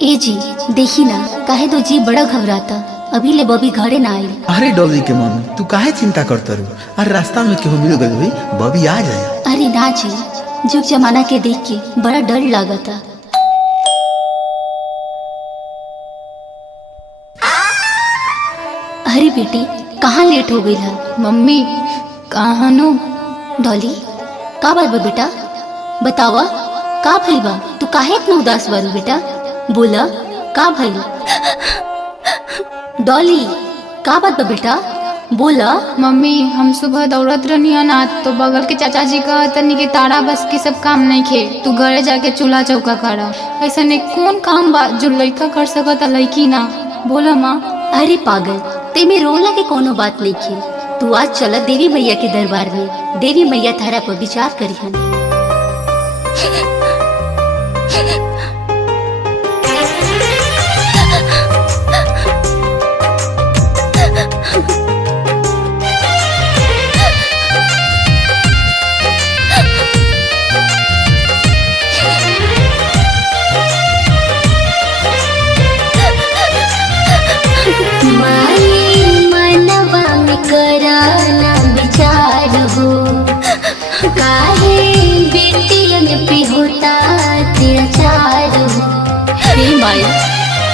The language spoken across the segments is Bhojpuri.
ए जी, देखी ना काहे तो जी बड़ा घबराता। अभी ले बबी घरे ना आई। अरे डॉली के मम्मी तू काहे चिंता करता रू। अरे रास्ता में केहू मिल गई हुई बबी आ जाए। अरे ना जी, जुग जमाना के देख के बड़ा डर लागता। अरे बेटी कहाँ लेट हो गई है? मम्मी कहाँ नो? डॉली का बात बा बेटा, बतावा का भइल बा? तू काहे इतना उदास बारू बेटा? बोला का भइल? डॉली का बात बा बेटा, बोला। मम्मी हम सुबह दौड़त रहनी अनाथ तो बगल के चाचा जी का तनी के तारा बस के सब काम नहीं खे, तू घरे जाके चूल्हा चौका करा। ऐसा ने कौन काम बा जो लड़का कर सकता लड़की ना? बोला माँ। अरे पागल, ते में रोला के कोनो बात नहीं की। तू आज चला देवी मैया के दरबार में, देवी मैया थारा पर विचार करी हन। कराना विचार हो, काहे बेटियन पे होता अत्याचार हो। हे माई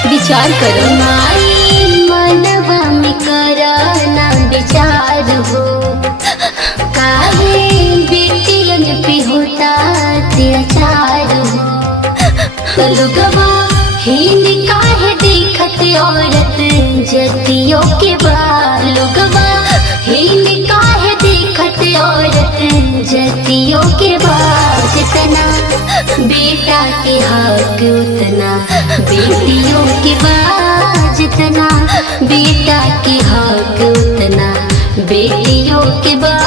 विचार करो। माई मनवा में कराना विचार हो, काहे बेटियन पे होता अत्याचार हो। लोगवा हिंद काहे देखत औरत जतियों के बाल, लोगवा हिंद काहे देखत औरत जतियों के बाद। जितना बेटा के हक उतना बेटियों के बाद, जितना बेटा के हक उतना बेटियों के बाद।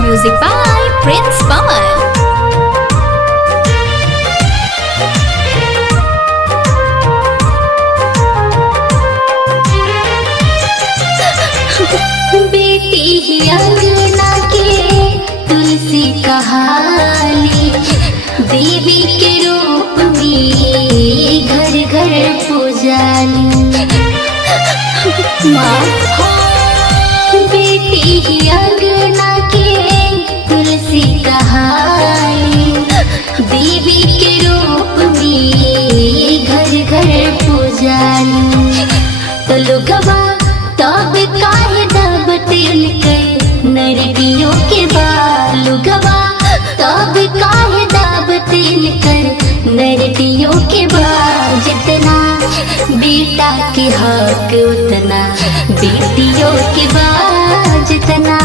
म्यूजिक बाय प्रिंस पवन। बेटी ही अंगना के तुलसी कहानी, देवी के रूप में घर घर पूजाली। माँ बेटी ही अंगना के तुलसी कहानी, देवी के रूप में घर घर पूजाली। तो लोगवा तब काहे दबत इनके नरकियों के बाल, लोगवा तब काहे दबत इनके नरकियों के बाल। जितना बेटा के हक उतना बेटियों के बाद, जितना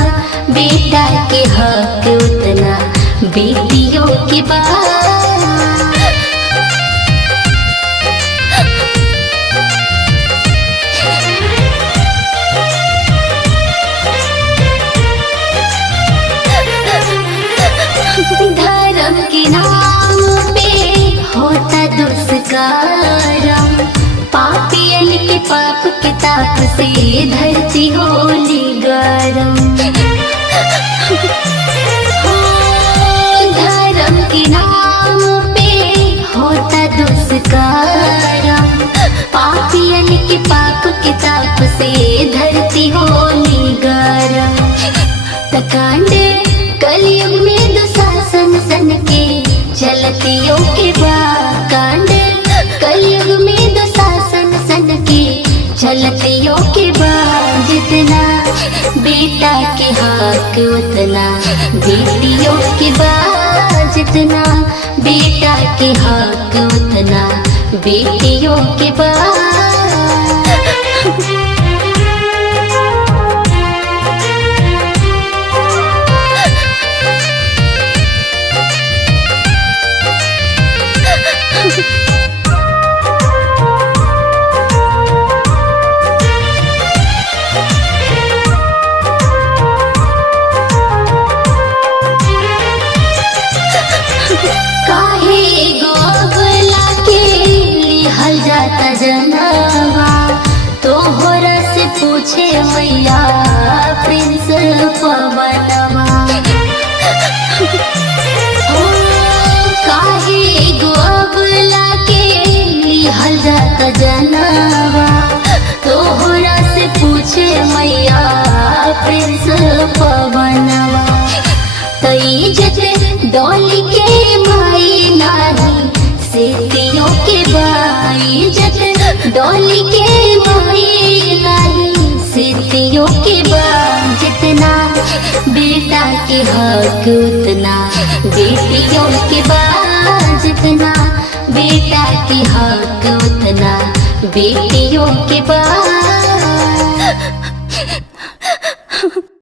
बेटा के हक उतना बेटियों के बाद। धर्म के नाम पे होता दुष्कर्म, पापियन के पाप के ताप से धरती होली गरम। धर्म के नाम पे होता दुष्कर्म, पापियन के पाप के ताप से धरती होली गरम। तकांड कलयुग में दुशासन सन के चलतियों के बाद, कांड कलयुग में दुशासन सन के चलतियों के बाद। जितना बेटा के हक उतना बेटियों के बाद, जितना बेटा के हक उतना बेटियों के बाद। काहे गोबला के लिहल जाता जनवा, तो तोहरा से पूछे मैया प्रिंस पवनवा ओ काहे एगो अबला के लिहल जात जनवा तोहरा से पूछे मैया प्रिंस पवनवा तई जते डोली के माई नाही सेतियों के बाई जते डोली के माई नाही सेतियों के बाई जितना बेटा के हक उतना बेटियों के बाई जितना बेटा के हक उतना बेटियों के बाई